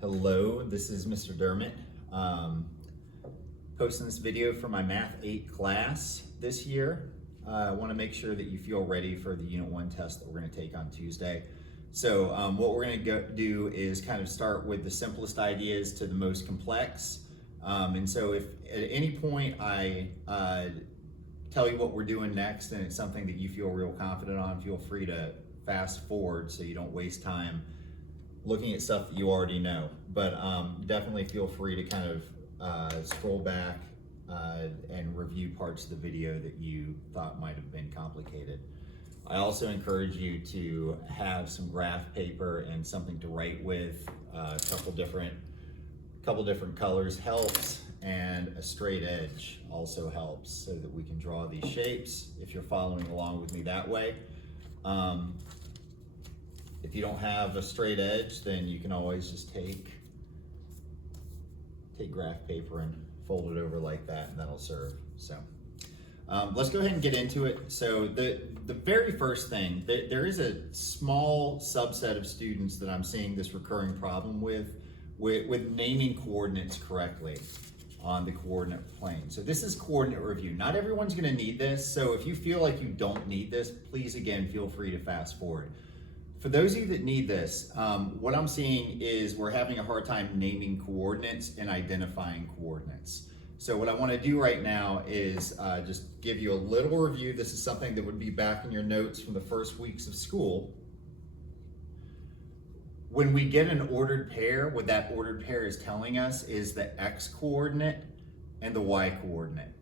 Hello, this is Mr. Dermott. Posting this video for my Math 8 class this year. I want to make sure that you feel ready for the Unit 1 test that we're going to take on Tuesday. So what we're going to do is kind of start with the simplest ideas to the most complex. And so if at any point I tell you what we're doing next and it's something that you feel real confident on, feel free to fast forward so you don't waste time looking at stuff that you already know. But definitely feel free to kind of scroll back and review parts of the video that you thought might have been complicated. I also encourage you to have some graph paper and something to write with. A couple different colors helps, and a straight edge also helps so that we can draw these shapes if you're following along with me that way. If you don't have a straight edge, then you can always just take graph paper and fold it over like that, and that'll serve. So let's go ahead and get into it. So the very first thing, there is a small subset of students that I'm seeing this recurring problem with naming coordinates correctly on the coordinate plane. So this is coordinate review. Not everyone's gonna need this, so if you feel like you don't need this, please again, feel free to fast forward. For those of you that need this, what I'm seeing is we're having a hard time naming coordinates and identifying coordinates. So what I want to do right now is just give you a little review. This is something that would be back in your notes from the first weeks of school. When we get an ordered pair, what that ordered pair is telling us is the x coordinate and the y coordinate.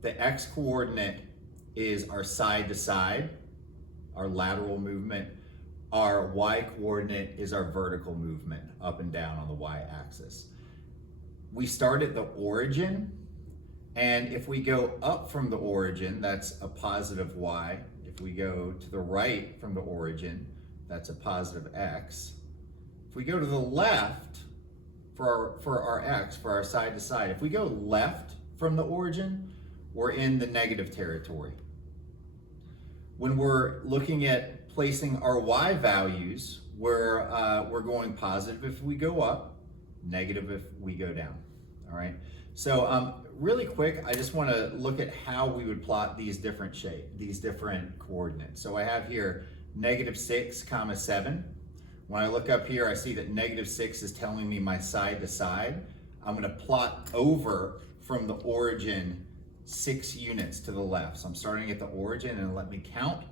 The x coordinate is our side to side, our lateral movement. Our y coordinate is our vertical movement up and down on the y-axis. We start at the origin, and if we go up from the origin, that's a positive y. If we go to the right from the origin, that's a positive x. If we go to the left for our x, for our side to side, if we go left from the origin, we're in the negative territory. When we're looking at placing our y values, we're going positive if we go up, negative if we go down. All right. So really quick, I just want to look at how we would plot these different coordinates. So I have here -6, 7. When I look up here, I see that -6 is telling me my side to side. I'm going to plot over from the origin 6 units to the left. So I'm starting at the origin, and let me count.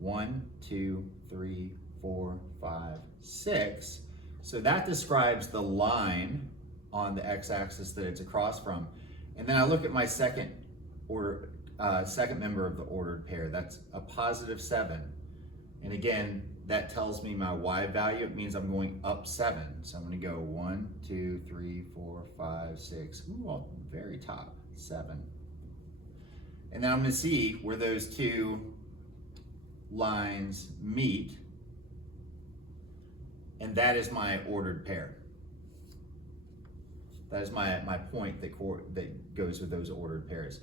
1, 2, 3, 4, 5, 6. So that describes the line on the x-axis that it's across from. And then I look at my second member of the ordered pair. That's a +7. And again, that tells me my y value. It means I'm going up 7. So I'm going to go 1, 2, 3, 4, 5, 6. Ooh, on the very top, 7. And then I'm going to see where those two lines meet, and that is my ordered pair. That is my point that goes with those ordered pairs.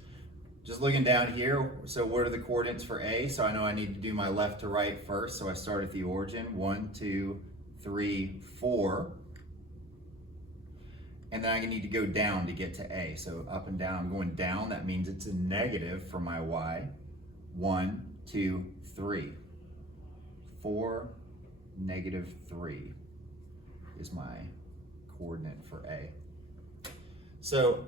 Just looking down here, so what are the coordinates for A? So I know I need to do my left to right first, so I start at the origin, 1, 2, 3, 4. And then I need to go down to get to A. So up and down, I'm going down. That means it's a negative for my y. 1, 2, 3. 4, -3 is my coordinate for A. So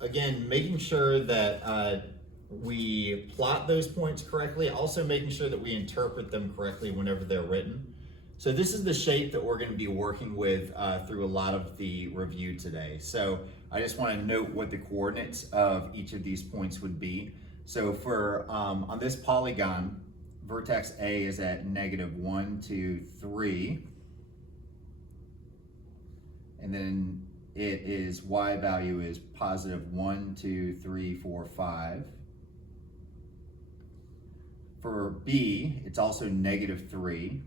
again, making sure that we plot those points correctly, also making sure that we interpret them correctly whenever they're written. So this is the shape that we're going to be working with through a lot of the review today. So I just want to note what the coordinates of each of these points would be. So for on this polygon, vertex A is at -1, 2, 3. And then it is y value is +1, 2, 3, 4, 5. For B, it's also -3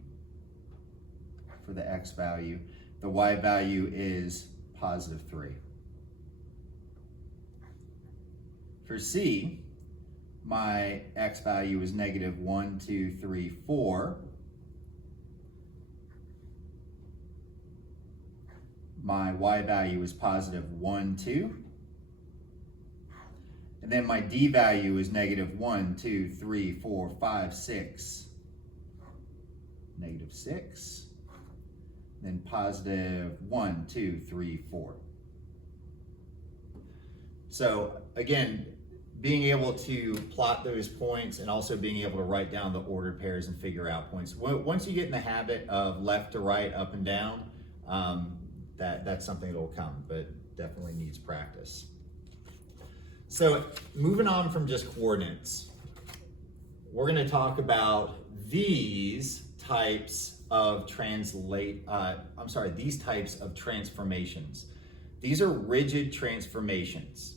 for the x value. The y value is +3. For C, my x value is -1, 2, 3, 4. my y value is positive 1, 2. And then my d value is negative 1, 2, 3, 4, 5, 6. Negative 6. Then positive 1, 2, 3, 4. So again, being able to plot those points and also being able to write down the ordered pairs and figure out points. Once you get in the habit of left to right, up and down, that's something that will come, but definitely needs practice. So moving on from just coordinates, we're going to talk about these types of these types of transformations. These are rigid transformations.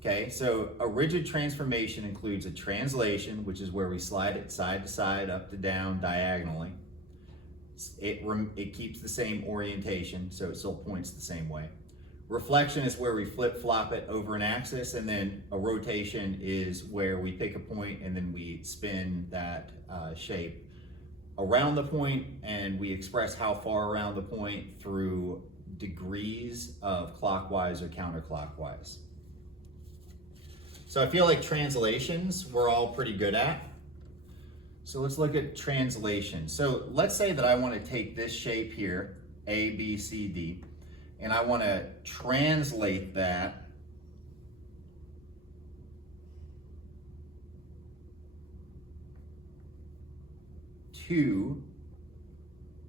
Okay, so a rigid transformation includes a translation, which is where we slide it side to side, up to down, diagonally. It keeps the same orientation, so it still points the same way. Reflection is where we flip-flop it over an axis, and then a rotation is where we pick a point and then we spin that shape around the point, and we express how far around the point through degrees of clockwise or counterclockwise. So I feel like translations we're all pretty good at. So let's look at translation. So let's say that I want to take this shape here, A, B, C, D, and I want to translate that two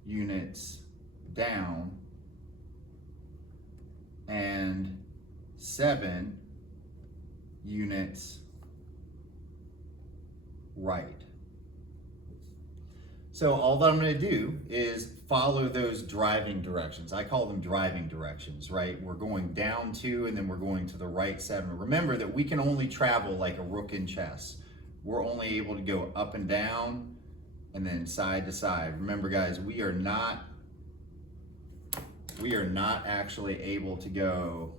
units down and 7 units right. So all that I'm going to do is follow those driving directions. I call them driving directions, right? We're going down 2 and then we're going to the right 7. Remember that we can only travel like a rook in chess. We're only able to go up and down and then side to side. Remember guys, we are not actually able to go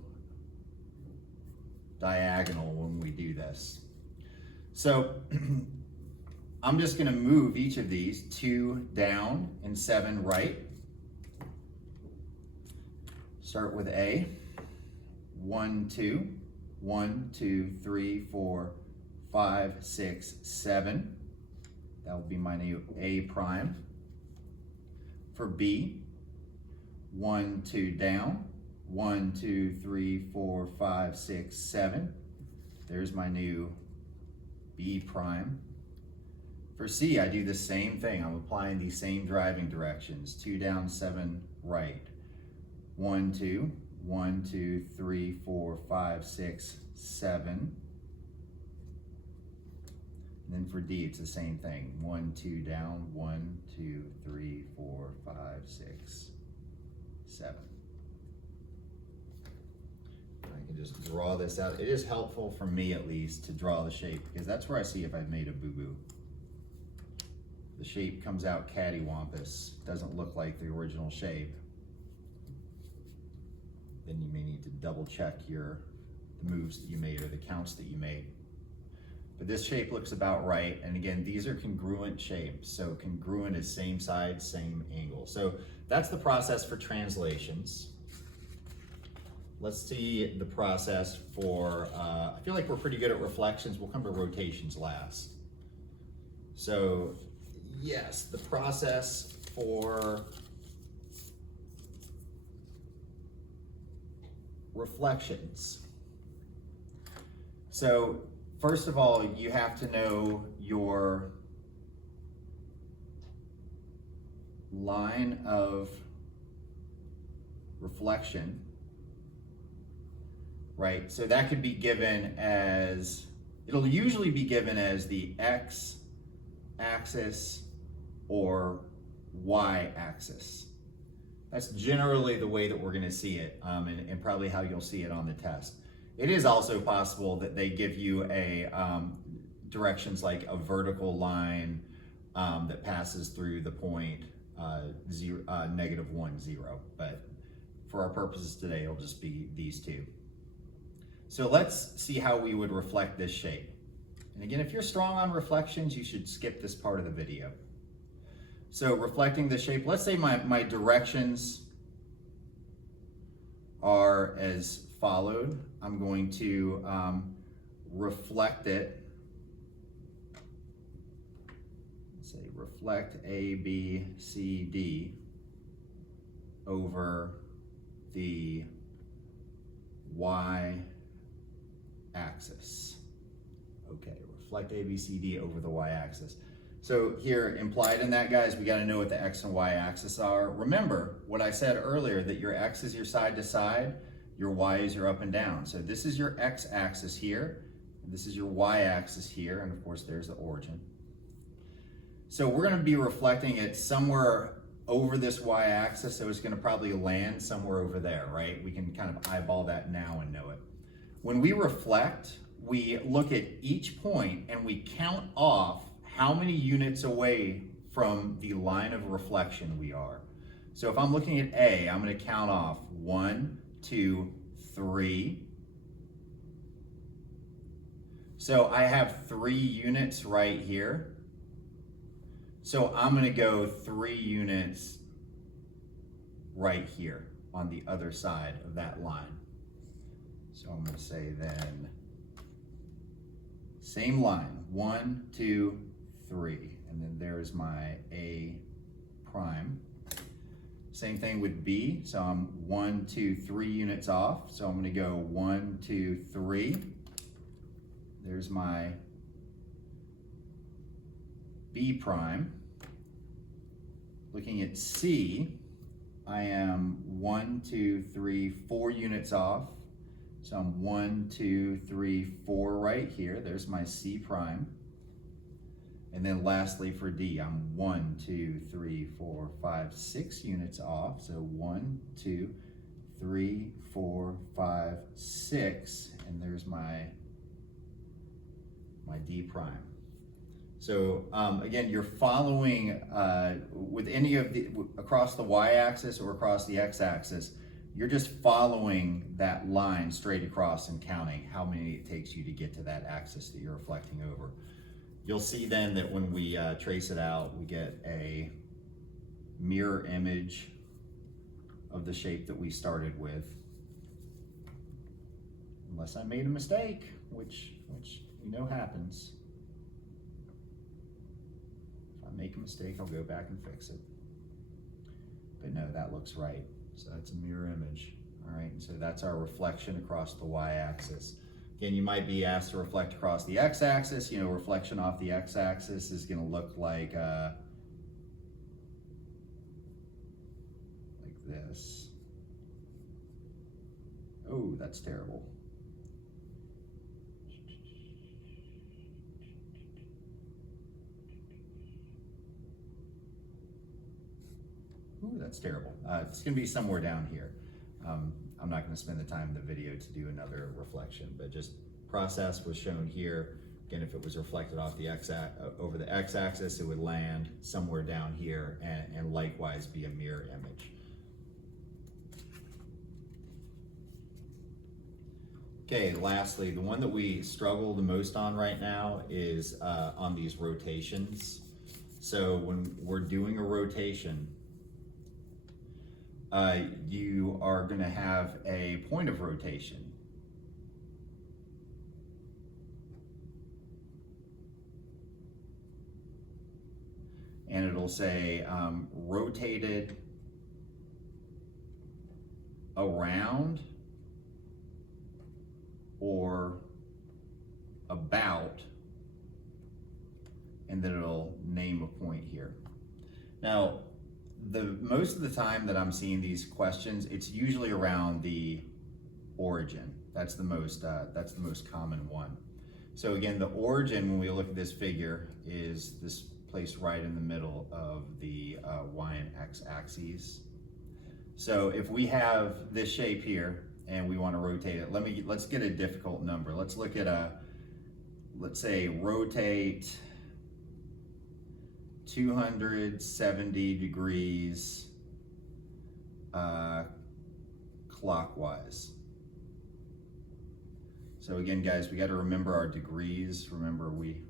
diagonal when we do this. So I'm just going to move each of these 2 down and 7 right. Start with A. 1, 2. 1, 2, 3, 4, 5, 6, 7. That will be my new A prime. For B, 1, 2 down. 1, 2, 3, 4, 5, 6, 7. There's my new B prime. For C, I do the same thing. I'm applying these same driving directions. 2 down, 7 right. 1, 2. 1, 2, 3, 4, 5, 6, 7. And then for D, it's the same thing. 1, 2 down. 1, 2, 3, 4, 5, 6, 7. I can just draw this out. It is helpful for me at least to draw the shape because that's where I see if I've made a boo-boo. The shape comes out cattywampus, doesn't look like the original shape. Then you may need to double check the moves that you made or the counts that you made. But this shape looks about right. And again, these are congruent shapes. So congruent is same side, same angle. So that's the process for translations. Let's see the process for, I feel like we're pretty good at reflections. We'll come to rotations last. So yes, the process for reflections. So first of all, you have to know your line of reflection, right? So that could be given as, it'll usually be given as the X axis or Y axis. That's generally the way that we're going to see it, and probably how you'll see it on the test. It is also possible that they give you a directions like a vertical line that passes through the point -1, 0. But for our purposes today, it'll just be these two. So let's see how we would reflect this shape. And again, if you're strong on reflections, you should skip this part of the video. So reflecting the shape, let's say my directions are as followed. I'm going to reflect it. Say reflect A, B, C, D over the Y axis. Okay, reflect A, B, C, D over the Y axis. So here, implied in that, guys, we got to know what the X and Y axis are. Remember what I said earlier, that your X is your side to side, your Y is your up and down. So this is your X axis here, and this is your Y axis here, and of course there's the origin. So we're going to be reflecting it somewhere over this Y axis, so it's going to probably land somewhere over there, right? We can kind of eyeball that now and know it. When we reflect, we look at each point and we count off how many units away from the line of reflection we are. So if I'm looking at A, I'm going to count off 1, 2, 3. So I have 3 units right here. So I'm going to go 3 units right here on the other side of that line. So I'm going to say then, same line, 1, 2, 3, and then there's my A prime. Same thing with B, so I'm 1, 2, 3 units off, so I'm going to go 1, 2, 3. There's my B prime. Looking at C, I am 1, 2, 3, 4 units off, so I'm 1, 2, 3, 4 right here. There's my C prime. And then lastly for D, I'm 1, 2, 3, 4, 5, 6 units off. So 1, 2, 3, 4, 5, 6, and there's my D prime. So again, you're following with any of the, across the Y-axis or across the X-axis, you're just following that line straight across and counting how many it takes you to get to that axis that you're reflecting over. You'll see then that when we trace it out, we get a mirror image of the shape that we started with. Unless I made a mistake, which we know happens. If I make a mistake, I'll go back and fix it. But no, that looks right. So that's a mirror image. All right, and so that's our reflection across the Y-axis. Again, you might be asked to reflect across the X-axis. You know, reflection off the X-axis is going to look like this. Oh, that's terrible. Ooh, that's terrible. It's going to be somewhere down here. I'm not going to spend the time in the video to do another reflection, but just process was shown here. Again, if it was reflected off the over the X-axis, it would land somewhere down here and likewise be a mirror image. Okay, lastly, the one that we struggle the most on right now is on these rotations. So when we're doing a rotation, you are going to have a point of rotation. And it'll say rotated around or about, and then it'll name a point here. Now, most of the time that I'm seeing these questions, it's usually around the origin. That's the most common one. So again, the origin, when we look at this figure, is this place right in the middle of the Y and X axes. So if we have this shape here and we want to rotate it, let's get a difficult number. Let's look at let's say rotate 270 degrees clockwise. So again, guys, we got to remember our degrees. Remember, we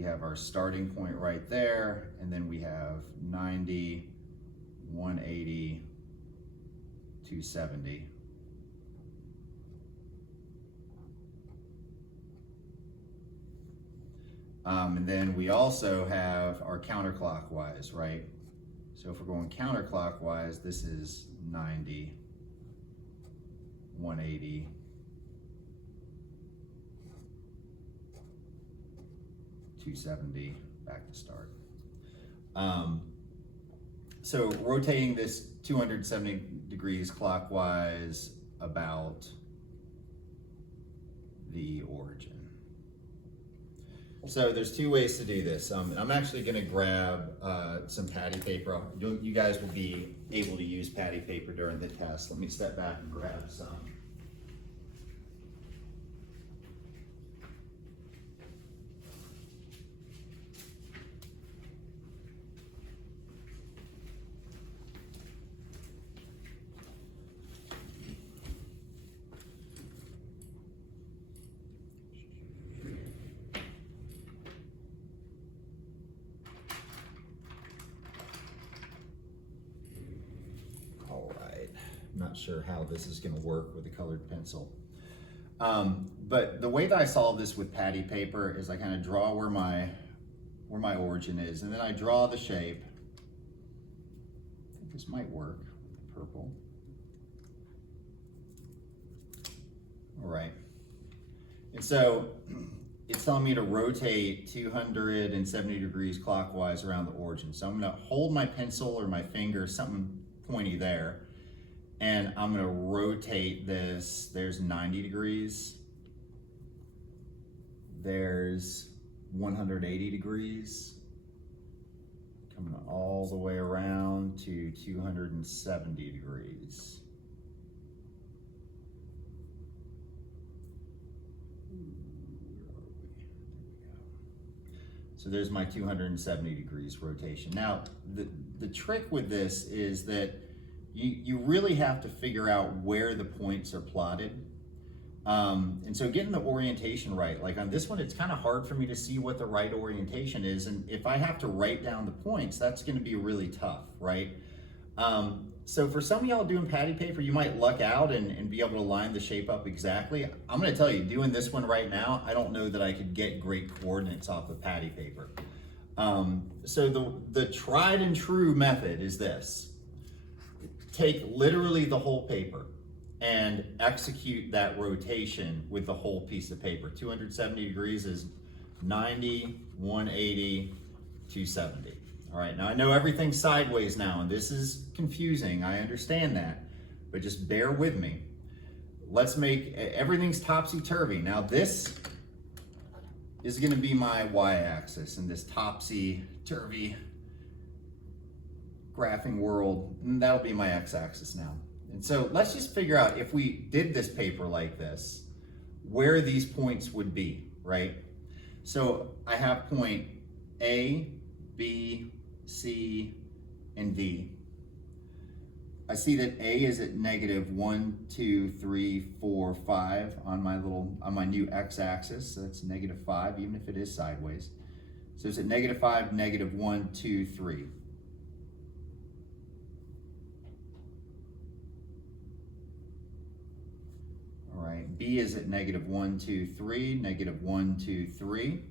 have our starting point right there, and then we have 90, 180, 270. And then we also have our counterclockwise, right? So if we're going counterclockwise, this is 90, 180, 270, back to start. So rotating this 270 degrees clockwise about the origin. So there's two ways to do this. I'm actually going to grab some patty paper. You guys will be able to use patty paper during the test. Let me step back and grab some. Not sure how this is going to work with a colored pencil. But the way that I solve this with patty paper is I kind of draw where my origin is, and then I draw the shape. I think this might work with the purple. All right. And so it's telling me to rotate 270 degrees clockwise around the origin. So I'm going to hold my pencil or my finger, something pointy there, and I'm going to rotate this. There's 90 degrees. There's 180 degrees. Coming all the way around to 270 degrees. So there's my 270 degrees rotation. Now, the trick with this is that you really have to figure out where the points are plotted. And so getting the orientation right, like on this one, it's kind of hard for me to see what the right orientation is. And if I have to write down the points, that's going to be really tough, right? So for some of y'all doing patty paper, you might luck out and be able to line the shape up exactly. I'm going to tell you, doing this one right now, I don't know that I could get great coordinates off of patty paper. So the tried and true method is this. Take literally the whole paper and execute that rotation with the whole piece of paper. 270 degrees is 90, 180, 270. All right, now I know everything's sideways now, and this is confusing. I understand that, but just bear with me. Let's make, everything's topsy-turvy. Now this is gonna be my y-axis in this topsy-turvy graphing world, and that'll be my x-axis now. And so let's just figure out, if we did this paper like this, where these points would be, right? So I have point A, B, C, and D. I see that A is at negative 1, 2, 3, 4, 5 on my new x-axis. So that's negative 5, even if it is sideways. So it's at negative 5, negative 1, 2, 3. All right, B is at negative 1, 2, 3, negative 1, 2, 3.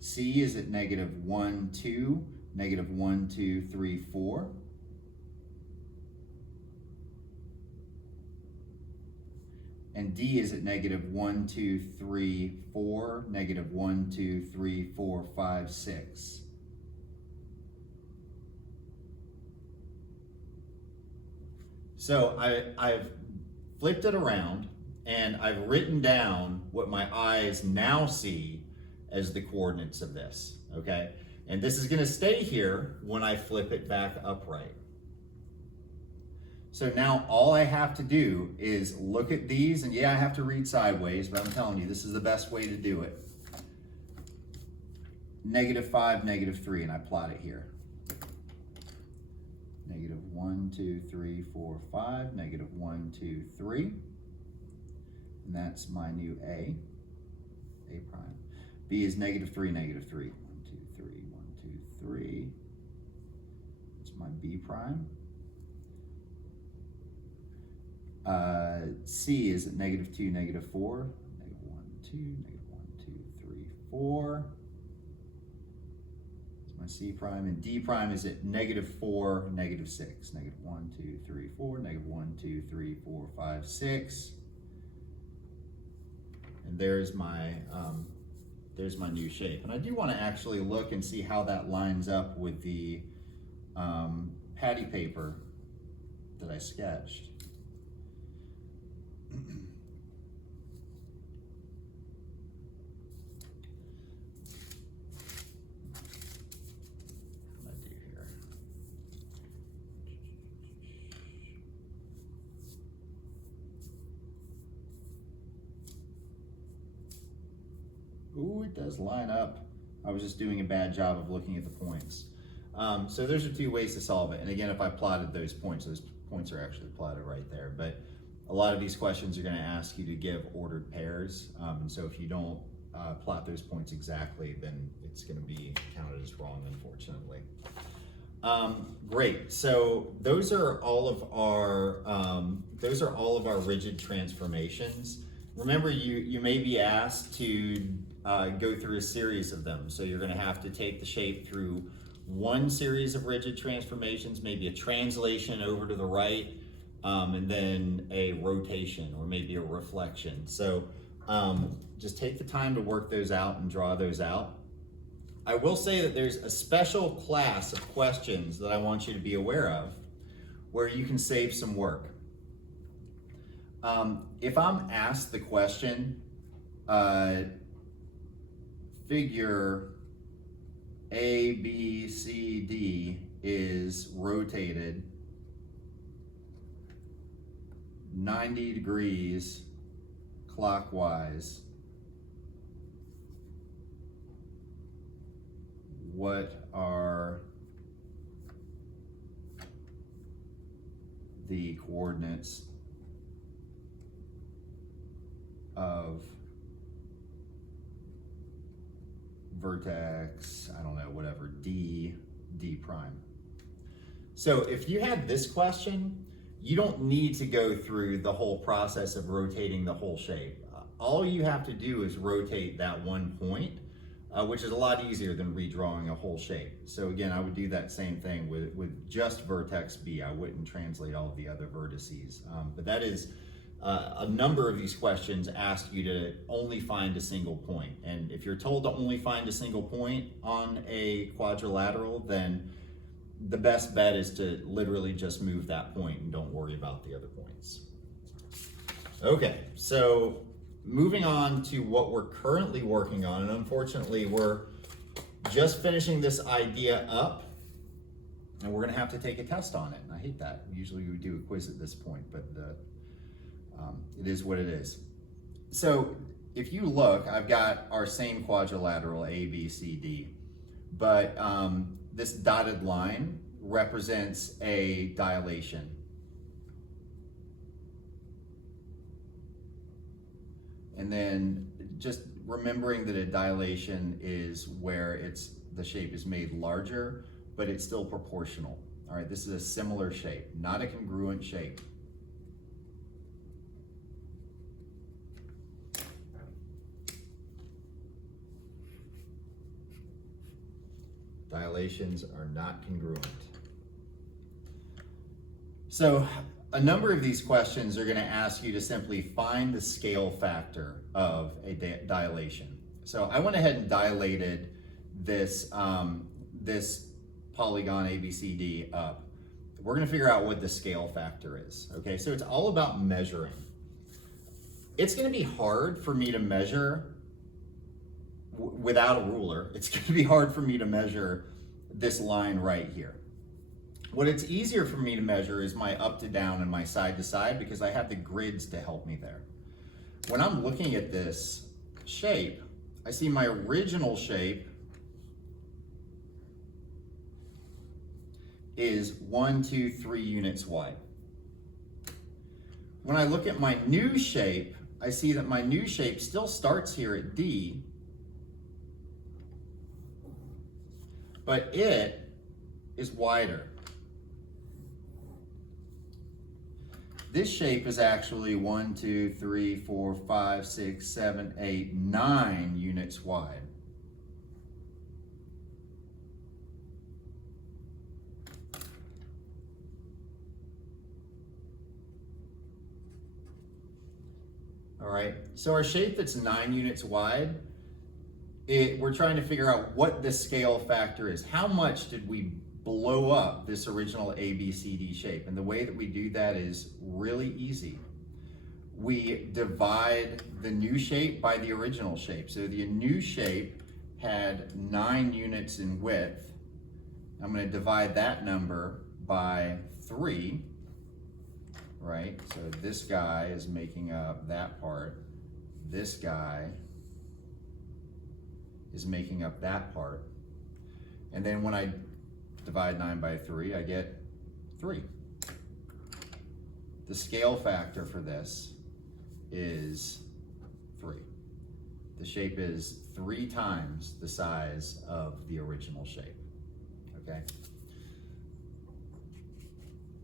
C is at negative 1, 2, negative 1, 2, 3, 4. And D is at negative 1, 2, 3, 4, negative 1, 2, 3, 4, 5, 6. So I've flipped it around and I've written down what my eyes now see as the coordinates of this, okay? And this is gonna stay here when I flip it back upright. So now all I have to do is look at these, and yeah, I have to read sideways, but I'm telling you, this is the best way to do it. Negative 5, negative 3, and I plot it here. Negative 1, 2, 3, 4, 5, negative 1, 2, 3. And that's my new A prime. B is negative 3, negative 3. 1, 2, 3, 1, 2, 3. B prime. C is at -2, -4, -1, 2, -1, 2, 3, 4. That's my C prime, and D prime is at -4, -6, -1, 2, 3, 4, -1, 2, 3, 4, 5, 6. And there's my new shape. And I do want to actually look and see how that lines up with the patty paper that I sketched. Ooh, it does line up. I was just doing a bad job of looking at the points. So those are two ways to solve it. And again, if I plotted those points are actually plotted right there. But a lot of these questions are going to ask you to give ordered pairs. And so if you don't plot those points exactly, then it's going to be counted as wrong, unfortunately. Great. So those are all of our rigid transformations. Remember, you may be asked to go through a series of them. So you're going to have to take the shape through one series of rigid transformations, maybe a translation over to the right, and then a rotation or maybe a reflection. So just take the time to work those out and draw those out. I will say that there's a special class of questions that I want you to be aware of where you can save some work. If I'm asked the question, figure A, B, C, D is rotated 90 degrees clockwise, what are the coordinates of vertex, I don't know, whatever, D prime. So if you had this question, you don't need to go through the whole process of rotating the whole shape. All you have to do is rotate that one point, which is a lot easier than redrawing a whole shape. So again, I would do that same thing with just vertex B. I wouldn't translate all of the other vertices. But that is, a number of these questions ask you to only find a single point. And if you're told to only find a single point on a quadrilateral, then the best bet is to literally just move that point and don't worry about the other points. Okay, so moving on to what we're currently working on, and unfortunately we're just finishing this idea up, and we're gonna have to take a test on it, and I hate that. Usually we do a quiz at this point, but it is what it is. So if you look, I've got our same quadrilateral A, B, C, D, but this dotted line represents a dilation. And then just remembering that a dilation is where the shape is made larger, but it's still proportional. All right, this is a similar shape, not a congruent shape. Dilations are not congruent. So a number of these questions are going to ask you to simply find the scale factor of a dilation. So I went ahead and dilated this, this polygon ABCD up. We're going to figure out what the scale factor is. Okay, so it's all about measuring. It's going to be hard for me to measure without a ruler. It's going to be hard for me to measure this line right here. What it's easier for me to measure is my up to down and my side to side because I have the grids to help me there. When I'm looking at this shape, I see my original shape is 1, 2, 3 units wide. When I look at my new shape, I see that my new shape still starts here at D, but it is wider. This shape is actually 1, 2, 3, 4, 5, 6, 7, 8, 9 units wide. All right, so our shape that's 9 units wide, we're trying to figure out what the scale factor is. How much did we blow up this original ABCD shape? And the way that we do that is really easy. We divide the new shape by the original shape. So the new shape had 9 units in width. I'm going to divide that number by 3. Right? So this guy is making up that part. This guy is making up that part. And then when I divide 9 by 3, I get 3. The scale factor for this is 3. The shape is 3 times the size of the original shape. Okay?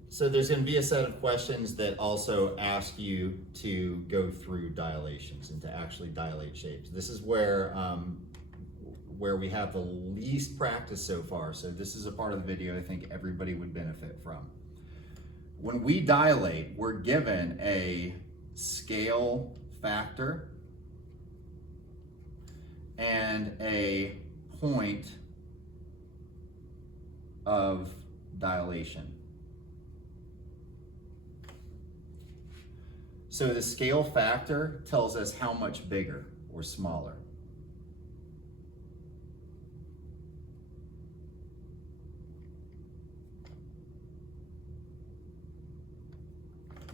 So there's going to be a set of questions that also ask you to go through dilations and to actually dilate shapes. This is where we have the least practice so far. So this is a part of the video I think everybody would benefit from. When we dilate, we're given a scale factor and a point of dilation. So the scale factor tells us how much bigger or smaller.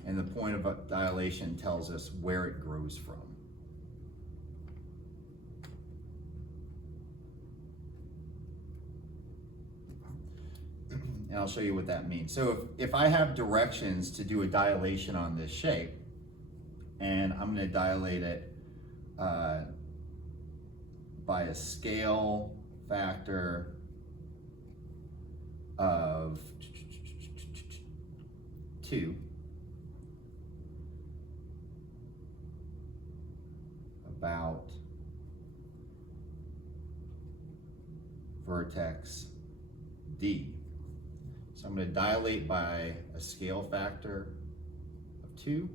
And the point of dilation tells us where it grows from. And I'll show you what that means. So if I have directions to do a dilation on this shape, and I'm going to dilate it by a scale factor of 2. About vertex D. So I'm going to dilate by a scale factor of 2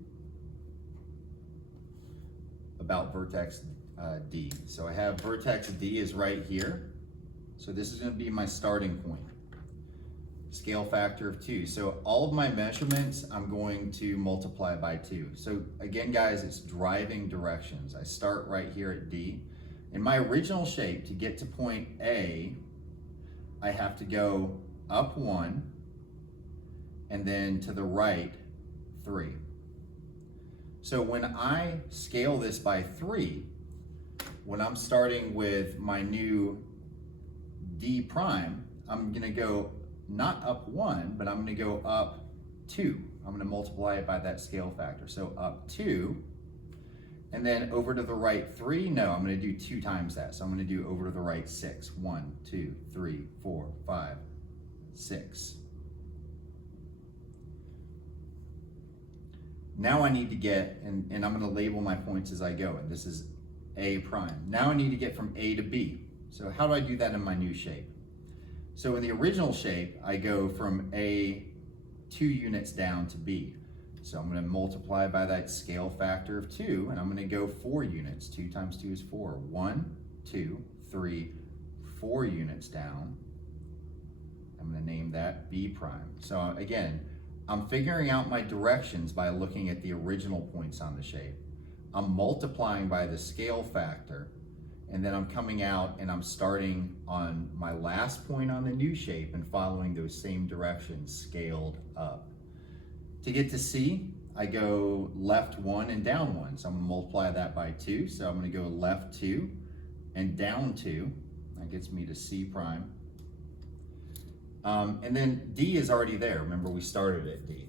about vertex D. So I have vertex D is right here. So this is going to be my starting point. Scale factor of 2. So all of my measurements I'm going to multiply by 2. So again, guys, it's driving directions. I start right here at D. In my original shape, to get to point A, I have to go up 1 and then to the right 3. So when I scale this by 3, when I'm starting with my new D prime, I'm going to go not up 1, but I'm going to go up 2. I'm going to multiply it by that scale factor. So up 2, and then over to the right 3, no, I'm going to do 2 times that. So I'm going to do over to the right 6. 1, 2, 3, 4, 5, 6. Now I need to get, and I'm going to label my points as I go, and this is A prime. Now I need to get from A to B. So how do I do that in my new shape? So in the original shape, I go from A 2 units down to B. So I'm going to multiply by that scale factor of 2, and I'm going to go 4 units. 2 times 2 is 4. 1, 2, 3, 4 units down. I'm going to name that B prime. So again, I'm figuring out my directions by looking at the original points on the shape. I'm multiplying by the scale factor, and then I'm coming out and I'm starting on my last point on the new shape and following those same directions scaled up. To get to C, I go left 1 and down 1. So I'm going to multiply that by 2. So I'm going to go left 2 and down 2. That gets me to C prime. And then D is already there. Remember, we started at D.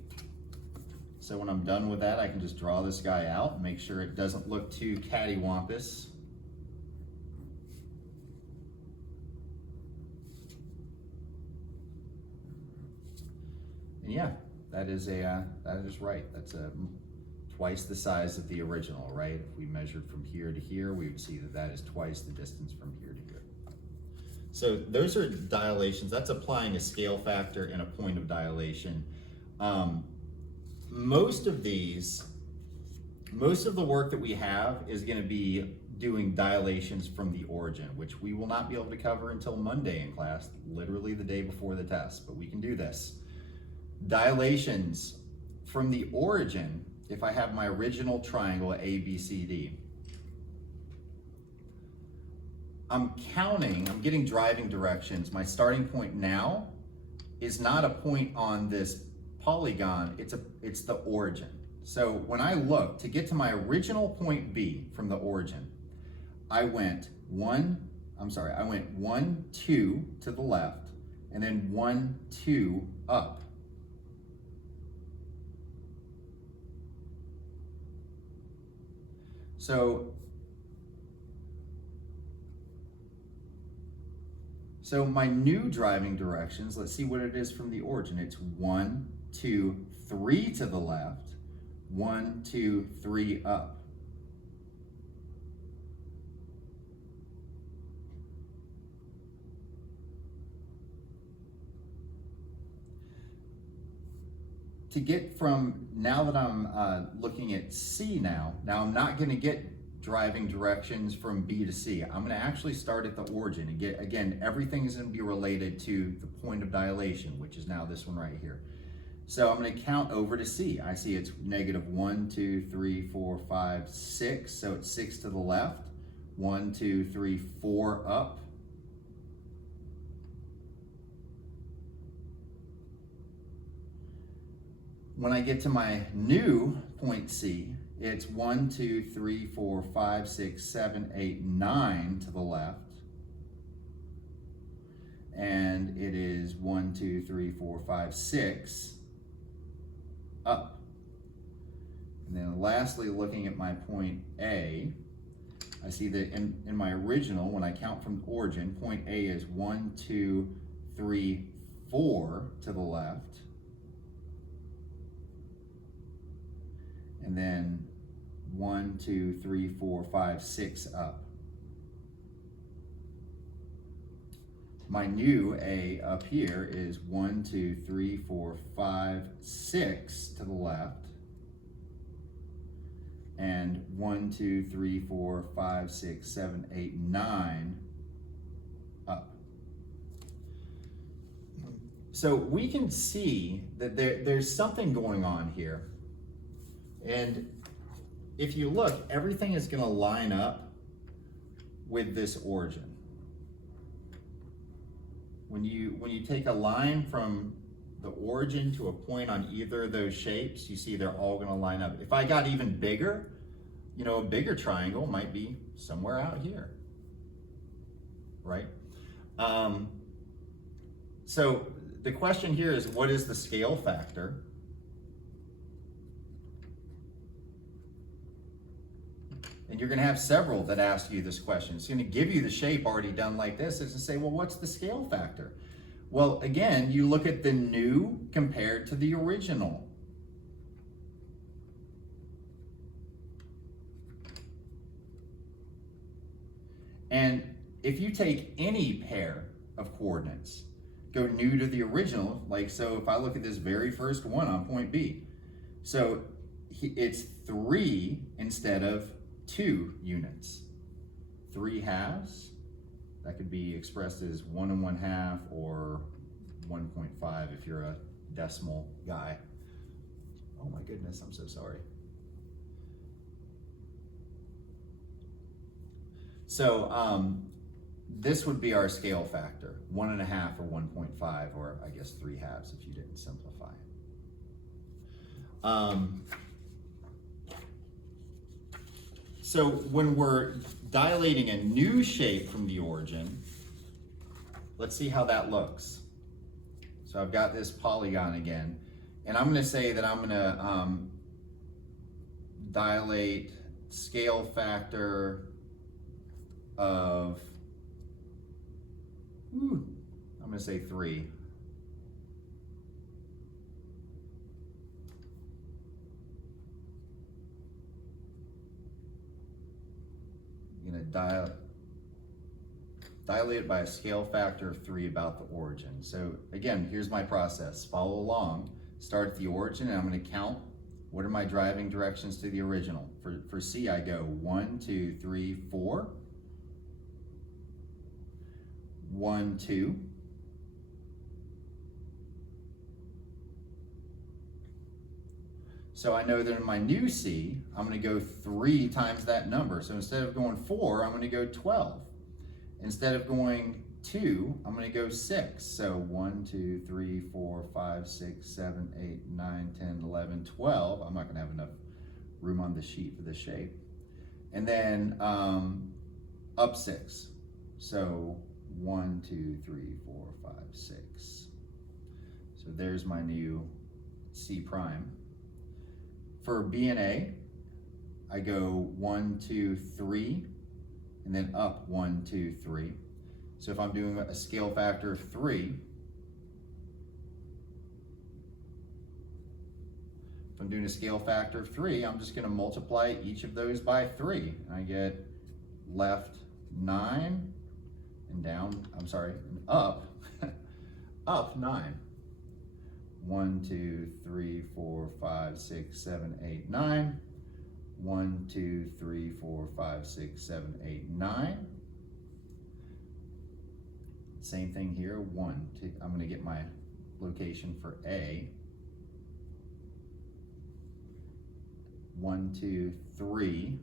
So when I'm done with that, I can just draw this guy out and make sure it doesn't look too cattywampus. And yeah, that is right. That's twice the size of the original, right? If we measured from here to here, we would see that that is twice the distance from here to here. So those are dilations. That's applying a scale factor and a point of dilation. Most of the work that we have is going to be doing dilations from the origin, which we will not be able to cover until Monday in class, literally the day before the test, but we can do this. Dilations from the origin, if I have my original triangle A, B, C, D, I'm getting driving directions. My starting point now is not a point on this polygon, it's the origin. So when I look to get to my original point B from the origin, I went 1, 2 to the left, and then 1, 2 up. So my new driving directions, let's see what it is from the origin. It's 1, 2, 3 to the left, 1, 2, 3 up. To get from, now that I'm looking at C now I'm not gonna get driving directions from B to C. I'm gonna actually start at the origin and get, again, everything is gonna be related to the point of dilation, which is now this one right here. So I'm gonna count over to C. I see it's negative 1, 2, 3, 4, 5, 6. So it's 6 to the left, 1, 2, 3, 4 up. When I get to my new point C, it's 1, 2, 3, 4, 5, 6, 7, 8, 9 to the left. And it is 1, 2, 3, 4, 5, 6 up. And then lastly, looking at my point A, I see that in my original, when I count from origin, point A is 1, 2, 3, 4 to the left. And then 1, 2, 3, 4, 5, 6 up. My new A up here is 1, 2, 3, 4, 5, 6 to the left. And 1, 2, 3, 4, 5, 6, 7, 8, 9 up. So we can see that there's something going on here. And if you look, everything is going to line up with this origin. When you take a line from the origin to a point on either of those shapes, you see they're all going to line up. If I got even bigger, a bigger triangle might be somewhere out here, right? So the question here is, what is the scale factor? And you're going to have several that ask you this question. It's going to give you the shape already done like this. It's going to say, well, what's the scale factor? Well, again, you look at the new compared to the original. And if you take any pair of coordinates, go new to the original, like so if I look at this very first one on point B, so it's 3 instead of 2 units. 3 halves, that could be expressed as 1 1/2 or 1.5 if you're a decimal guy. Oh my goodness, I'm so sorry. So this would be our scale factor, 1 1/2 or 1.5, or I guess 3 halves if you didn't simplify. So when we're dilating a new shape from the origin, let's see how that looks. So I've got this polygon again, and I'm going to say that I'm going to dilate scale factor of, I'm going to say 3. dilated by a scale factor of 3 about the origin. So again, here's my process. Follow along. Start at the origin, and I'm going to count what are my driving directions to the original. For C, I go 1, 2, 3, 4. 1, 2. So I know that in my new C, I'm going to go 3 times that number. So instead of going 4, I'm going to go 12. Instead of going 2, I'm going to go 6. So 1, 2, 3, 4, 5, 6, 7, 8, 9, 10, 11, 12. I'm not going to have enough room on the sheet for the shape. And then up 6. So 1, 2, 3, 4, 5, 6. So there's my new C prime. For B and A, I go 1, 2, 3, and then up 1, 2, 3. So if I'm doing a scale factor of 3, I'm just going to multiply each of those by 3. And I get left 9 and down, up, up 9. 1, 2, 3, 4, 5, 6, 7, 8, 9. 1, 2, 3, 4, 5, 6, 7, 8, 9. Same thing here, 1, 2, I'm going to get my location for A. 1, 2, 3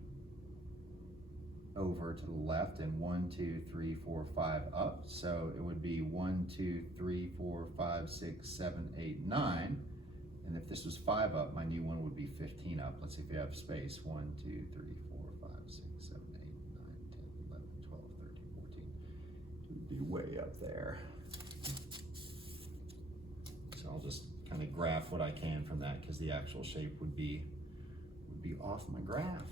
over to the left, and 1, 2, 3, 4, 5 up. So it would be 1, 2, 3, 4, 5, 6, 7, 8, 9. And if this was 5 up, my new one would be 15 up. Let's see if we have space. 1, 2, 3, 4, 5, 6, 7, 8, 9, 10, 11, 12, 13, 14. It would be way up there. So I'll just kind of graph what I can from that, because the actual shape would be off my graph.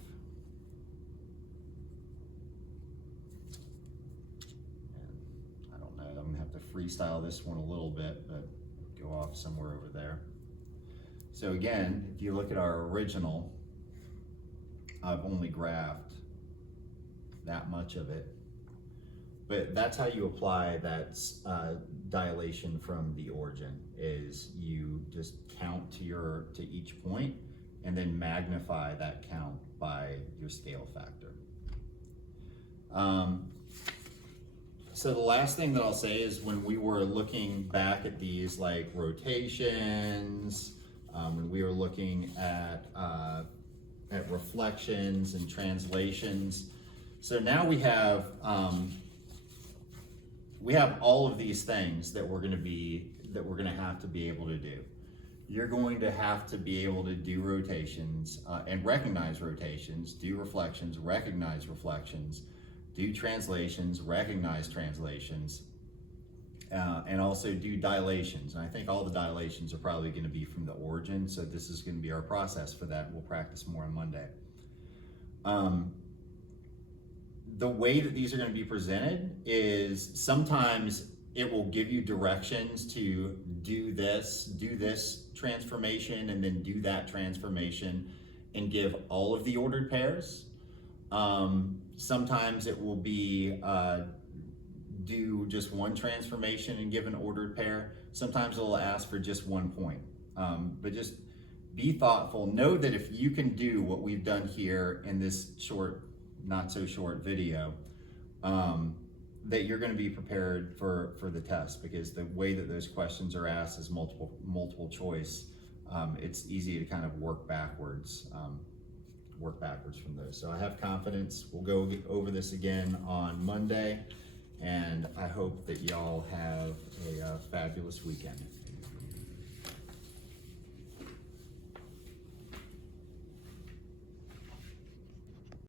And I don't know, I'm gonna have to freestyle this one a little bit, but go off somewhere over there. So again, if you look at our original, I've only graphed that much of it. But that's how you apply that dilation from the origin, is you just count to each point and then magnify that count by your scale factor. So the last thing that I'll say is, when we were looking back at these like rotations, when we were looking at reflections and translations, so now we have all of these things that we're going to have to be able to do. You're going to have to be able to do rotations and recognize rotations, do reflections, recognize reflections, do translations, recognize translations, and also do dilations. And I think all the dilations are probably going to be from the origin, so this is going to be our process for that. We'll practice more on Monday. The way that these are going to be presented is, sometimes it will give you directions to do this transformation, and then do that transformation, and give all of the ordered pairs. Sometimes it will be do just one transformation and give an ordered pair. Sometimes it'll ask for just 1 point. But just be thoughtful. Know that if you can do what we've done here in this short, not so short video, that you're going to be prepared for the test, because the way that those questions are asked is multiple choice. It's easy to kind of work backwards from those. So I have confidence. We'll go over this again on Monday, and I hope that y'all have a fabulous weekend.